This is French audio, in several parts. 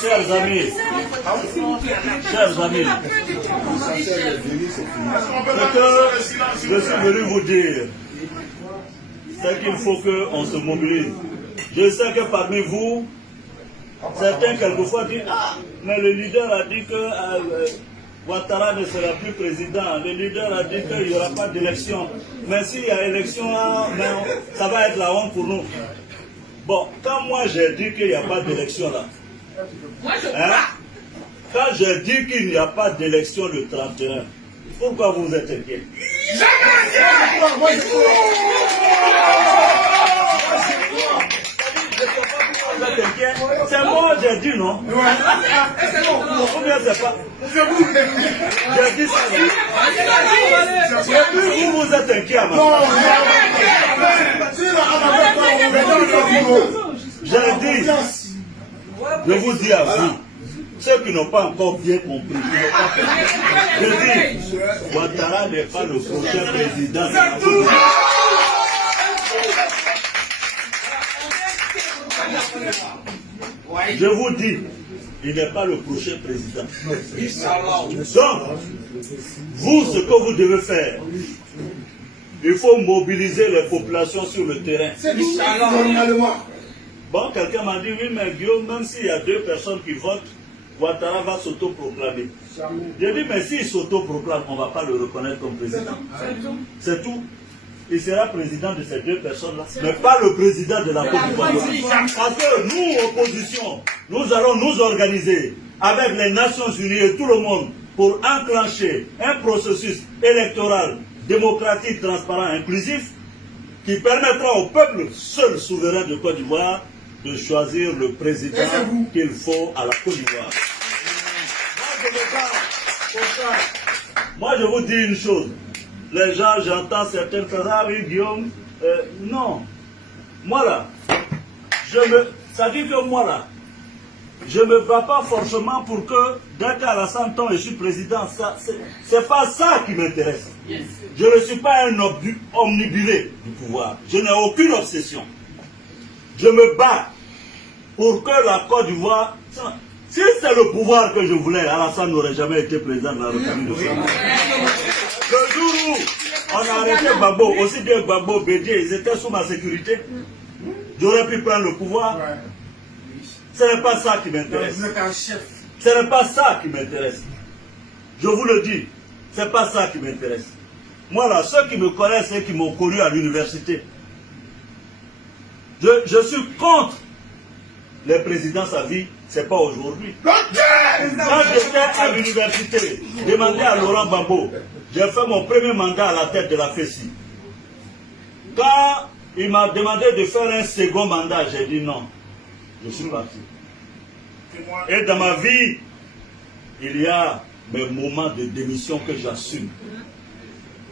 Chers amis, ce que je suis venu vous dire, c'est qu'il faut qu'on se mobilise. Je sais que parmi vous, certains quelquefois disent « Ah, mais le leader a dit que Ouattara ne sera plus président. Le leader a dit qu'il n'y aura pas d'élection. Mais s'il y a élection, ça va être la honte pour nous. » Bon, quand moi j'ai dit qu'il n'y a pas d'élection là, quand j'ai dit qu'il n'y a pas d'élection le 31, pourquoi vous êtes inquiets? C'est moi, j'ai dit non. Ou bien c'est pas. J'ai dit ça. Et puis vous êtes inquiets à ma J'ai dit, je vous dis à vous, ceux qui n'ont pas encore bien compris, je dis, Ouattara n'est pas le prochain président de la République. Je vous dis, il n'est pas le prochain président. Donc, vous, ce que vous devez faire, il faut mobiliser les populations sur le terrain. Bon, quelqu'un m'a dit, oui, mais Guillaume, même s'il y a 2 personnes qui votent, Ouattara va s'autoproclamer. J'ai dit, mais s'il s'autoproclame, on ne va pas le reconnaître comme président. C'est tout. Il sera président de ces 2 personnes-là, mais pas le président de la Côte d'Ivoire. Parce que nous, opposition, nous allons nous organiser avec les Nations Unies et tout le monde pour enclencher un processus électoral démocratique, transparent, inclusif, qui permettra au peuple seul souverain de Côte d'Ivoire de choisir le président qu'il faut à la Côte d'Ivoire. Moi, je vous dis une chose. Les gens, j'entends certaines personnes, ah oui, Guillaume, non. Moi là, ça dit que moi là, je ne me bats pas forcément pour que, dès qu'Alassane tombe et je suis président, c'est pas ça qui m'intéresse. Je ne suis pas un omnibulé du pouvoir. Je n'ai aucune obsession. Je me bats pour que la Côte d'Ivoire... Si c'est le pouvoir que je voulais, Alassane n'aurait jamais été président de la République de France. Le jour où on a arrêté Gbagbo, aussi bien Gbagbo, Bédié, ils étaient sous ma sécurité. J'aurais pu prendre le pouvoir. Ce n'est pas ça qui m'intéresse. Ce n'est pas ça qui m'intéresse. Je vous le dis, ce n'est pas ça qui m'intéresse. Moi là, ceux qui me connaissent et qui m'ont connu à l'université, je suis contre les présidences à vie, ce n'est pas aujourd'hui. Quand j'étais à l'université, demandez à Laurent Gbagbo, j'ai fait mon premier mandat à la tête de la FESI. Quand il m'a demandé de faire un second mandat, j'ai dit non. Je suis parti. Et dans ma vie, il y a mes moments de démission que j'assume.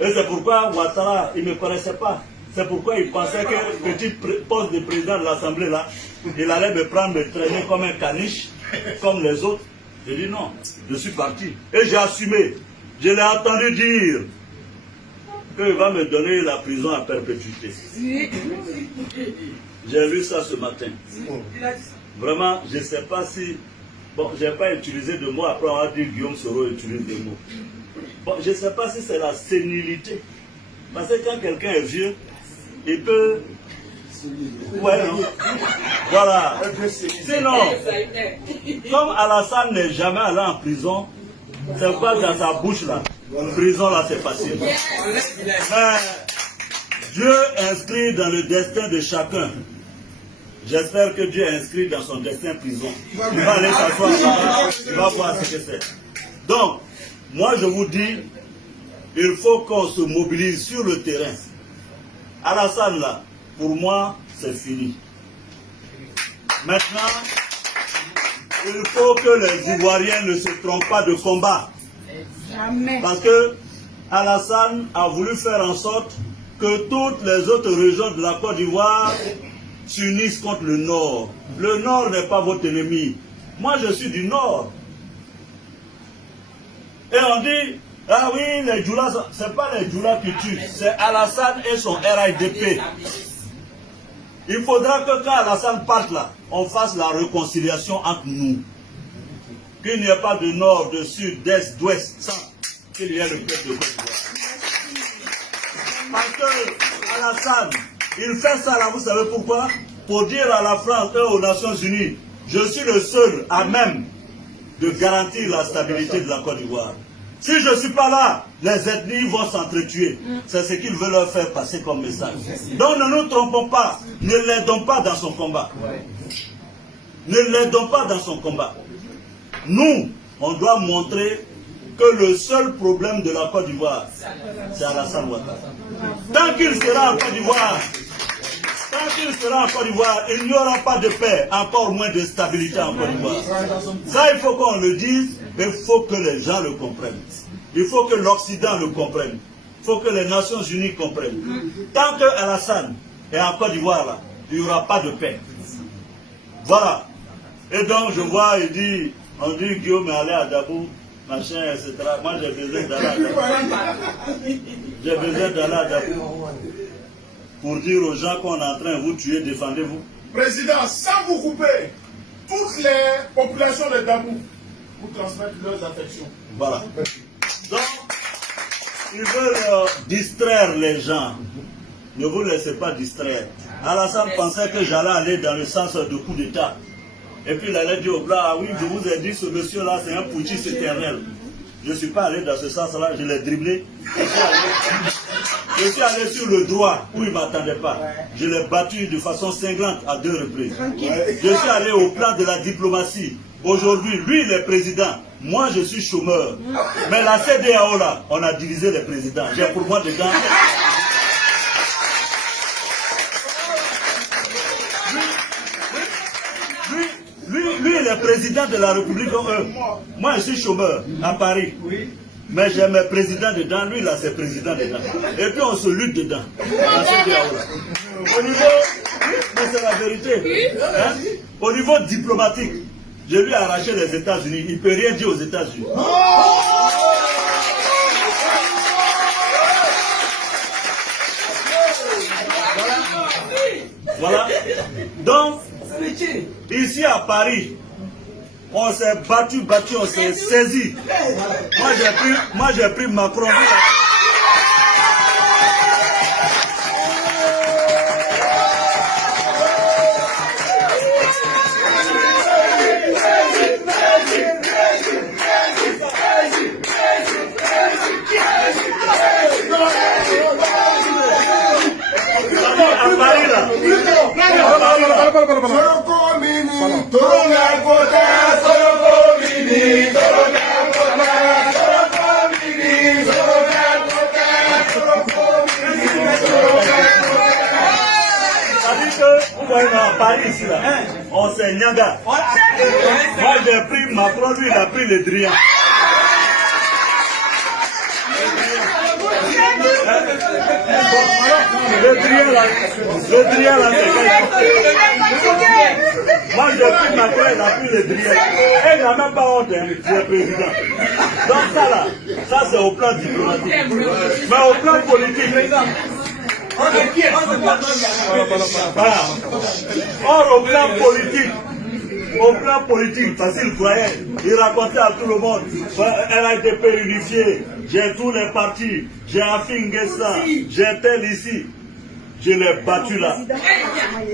Et c'est pourquoi Ouattara, il ne me connaissait pas. C'est pourquoi il pensait que petit poste de président de l'Assemblée, là, il allait me prendre, me traîner comme un caniche, comme les autres. J'ai dit non, je suis parti. Et j'ai assumé. Je l'ai entendu dire qu'il va me donner la prison à perpétuité. J'ai lu ça ce matin. Vraiment, je ne sais pas si... Bon, je n'ai pas utilisé de mots, après on a dit Guillaume Soro utilise des mots. Bon, je ne sais pas si c'est la sénilité. Parce que quand quelqu'un est vieux, il peut... Ouais, non. Voilà. Sinon, comme Alassane n'est jamais allé en prison, c'est pas dans sa bouche là. Prison là, c'est facile. Mais Dieu inscrit dans le destin de chacun. J'espère que Dieu inscrit dans son destin prison. Il va aller s'asseoir là-bas, il va voir ce que c'est. Donc, moi je vous dis, il faut qu'on se mobilise sur le terrain. Alassane là, pour moi, c'est fini. Maintenant, il faut que les Ivoiriens ne se trompent pas de combat. Parce que Alassane a voulu faire en sorte que toutes les autres régions de la Côte d'Ivoire s'unissent contre le Nord. Le Nord n'est pas votre ennemi. Moi, je suis du Nord. Et on dit, ah oui, les Djoulas, ce n'est pas les Djoulas qui tuent, c'est Alassane et son RIDP. Il faudra que quand Alassane parte là, on fasse la réconciliation entre nous. Qu'il n'y ait pas de nord, de sud, d'est, d'ouest, sans qu'il y ait le peuple de Côte d'Ivoire. Parce que Alassane, il fait ça là, vous savez pourquoi? Pour dire à la France et aux Nations Unies, je suis le seul à même de garantir la stabilité de la Côte d'Ivoire. Si je ne suis pas là, les ethnies vont s'entretuer. C'est ce qu'il veut leur faire passer comme message. Donc ne nous trompons pas. Ne l'aidons pas dans son combat. Ne l'aidons pas dans son combat. Nous, on doit montrer que le seul problème de la Côte d'Ivoire, c'est Alassane Ouattara. Tant qu'il sera en Côte d'Ivoire, il n'y aura pas de paix, encore moins de stabilité en Côte d'Ivoire. Ça, il faut qu'on le dise, mais il faut que les gens le comprennent. Il faut que l'Occident le comprenne. Il faut que les Nations Unies comprennent. Tant que Alassane est en Côte d'Ivoire, là, il n'y aura pas de paix. Voilà. Et donc, je vois, on dit Guillaume est allé à Dabou, machin, etc. Moi, j'ai besoin d'aller à Dabou. J'ai besoin d'aller à Dabou. Pour dire aux gens qu'on est en train de vous tuer, défendez-vous. Président, sans vous couper, toutes les populations de Dabou vous transmettent leurs affections. Voilà. Donc, ils veulent distraire les gens. Ne vous laissez pas distraire. Alassane pensait que j'allais aller dans le sens de coup d'État. Et puis il allait dire au blanc, ah oui, je vous ai dit, ce monsieur-là, c'est un putschiste éternel. Je ne suis pas allé dans ce sens-là, je l'ai dribblé. Je suis allé sur le droit où il ne m'attendait pas. Je l'ai battu de façon cinglante à 2 reprises. Je suis allé au plan de la diplomatie. Aujourd'hui, lui, il est président. Moi, je suis chômeur. Mais la CEDEAO, là, on a divisé les présidents. J'ai pour moi dedans. Lui, il est président de la République. Moi, je suis chômeur à Paris. Mais j'ai mes présidents dedans. Lui, là, c'est président dedans. Et puis, on se lutte dedans. Au niveau, mais c'est la vérité. Hein? Au niveau diplomatique, je lui ai arraché les États-Unis. Il ne peut rien dire aux États-Unis. Voilà. Donc, ici à Paris, on s'est battu, on s'est saisi. Moi j'ai pris Macron. À Paris là. À Paris ici là, on s'est nyaga. Moi j'ai pris Macron, lui il a pris le Drian. Le Drian là, c'est moi j'ai pris Macron, il a pris le Drian. Et il n'a même pas honte, hein, c'est le président. Donc ça là, ça c'est au plan diplomatique. Mais au plan politique, voilà. Or, au plan politique, parce qu'il croyait, il racontait à tout le monde, elle a été pérennifiée, j'ai tous les partis, j'ai Afingessa, j'ai tel ici. Je l'ai battu là.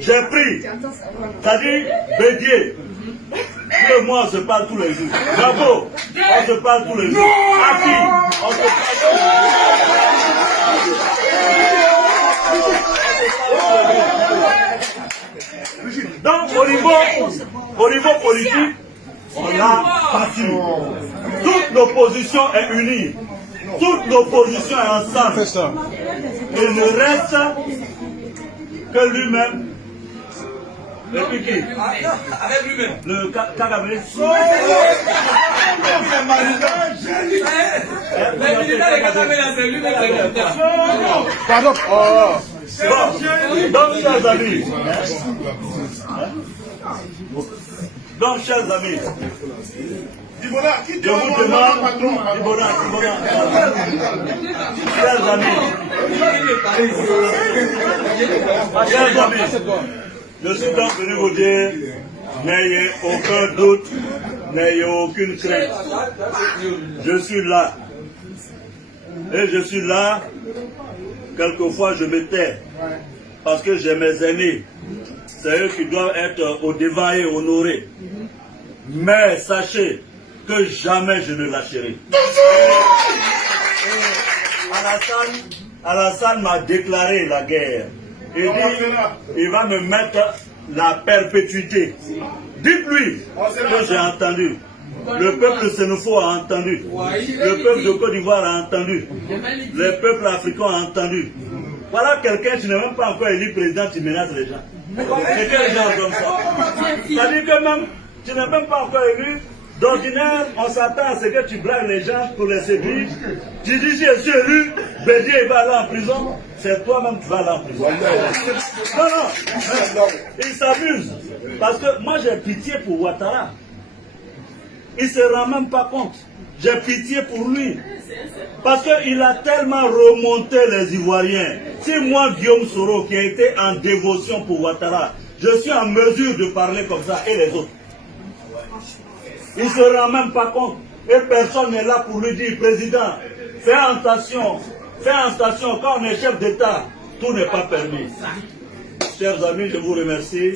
J'ai pris, c'est-à-dire Bédier. Tous moi, on se parle tous les jours. Bravo, on se parle tous les jours. Afi, on se parle tous les jours. Donc, au niveau politique, on a battu. Toute l'opposition est unie. Toute l'opposition est ensemble. Il ne reste que lui-même. Et puis qui? Avec lui-même. Le Kagame. Le président de Kagame, c'est lui-même. Pardon. Donc, chers amis, Donc, chers amis, Dibona, qui je te vous demande, Dibona, chers amis, je suis donc venu vous dire, n'ayez aucun doute, n'ayez aucune crainte. Je suis là. Et je suis là, quelquefois je me tais, parce que j'ai mes aînés. C'est eux qui doivent être au devant et honorés. Mais sachez que jamais je ne lâcherai. Alassane m'a déclaré la guerre. Il dit, il va me mettre la perpétuité. Dites-lui que j'ai entendu. Le peuple sénégalais a entendu. Le peuple de Côte d'Ivoire a entendu. Les peuples africains ont entendu. Voilà quelqu'un qui n'est même pas encore élu président, qui menace les gens. C'est quel genre comme ça? C'est-à-dire que même, tu n'es même pas encore élu. D'ordinaire, on s'attend à ce que tu blagues les gens pour les séduire. Tu dis, si je suis élu, Bédier va aller en prison. C'est toi-même qui vas aller en prison. Non, il s'amuse. Parce que moi, j'ai pitié pour Ouattara. Il ne se rend même pas compte. J'ai pitié pour lui. Parce qu'il a tellement remonté les Ivoiriens. Si moi, Guillaume Soro, qui a été en dévotion pour Ouattara, je suis en mesure de parler comme ça, et les autres. Il ne se rend même pas compte. Et personne n'est là pour lui dire, président, fais attention, quand on est chef d'État, tout n'est pas permis. Chers amis, je vous remercie.